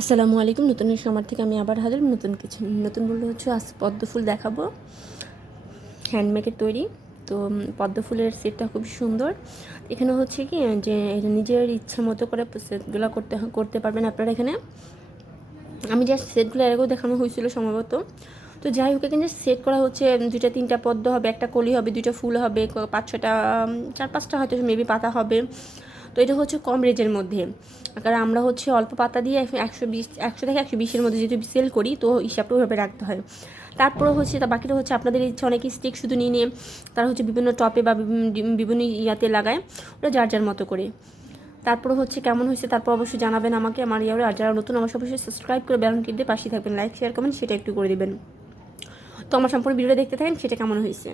আসসালামু আলাইকুম। নতুন সময় থেকে আমি আবার হাজির নতুন কিছু নতুন বলতে হচ্ছে আজ পদ্ম ফুল দেখাবো, হ্যান্ডমেডের তৈরি। তো পদ্ম ফুলের সেটটা খুব সুন্দর। এখানে হচ্ছে কি যে এটা নিজের ইচ্ছা মতো করে সেটগুলো করতে পারবেন আপনারা এখানে। আমি জাস্ট সেটগুলো এর আগেও দেখানো হয়েছিল সম্ভবত। তো যাই হোক, এখানে সেট করা হচ্ছে 2-3টা পদ্ম হবে, একটা কলি হবে, 2টা ফুল হবে, 5-6টা 4-5টা হয়তো মেবি পাতা হবে। তো এটা হচ্ছে কম রেঞ্জের মধ্যে, কারণ আমরা হচ্ছে অল্প পাতা দিয়ে 100 থেকে 120-এর মধ্যে যেহেতু সেল করি, তো হিসাবটা ওইভাবে রাখতে হয়। তারপরে হচ্ছে তা বাকিটা হচ্ছে আপনাদের ইচ্ছা, অনেকে স্টিক শুধু নিয়ে নিয়ে তারা হচ্ছে বিভিন্ন টপে বা বিভিন্ন ইয়াতে লাগায়, ওটা যার যার মতো করে। তারপরে হচ্ছে কেমন হয়েছে তারপর অবশ্যই জানাবেন আমাকে, আমার ইয়ারে। আর যারা নতুন আমার অবশ্যই সাবস্ক্রাইব করে বেল আইকনটি দিয়ে পাশে থাকবেন, লাইক শেয়ার কমেন্ট সেটা একটু করে দেবেন। তো আমার সম্পূর্ণ ভিডিওটা দেখতে থাকেন, সেটা কেমন হয়েছে।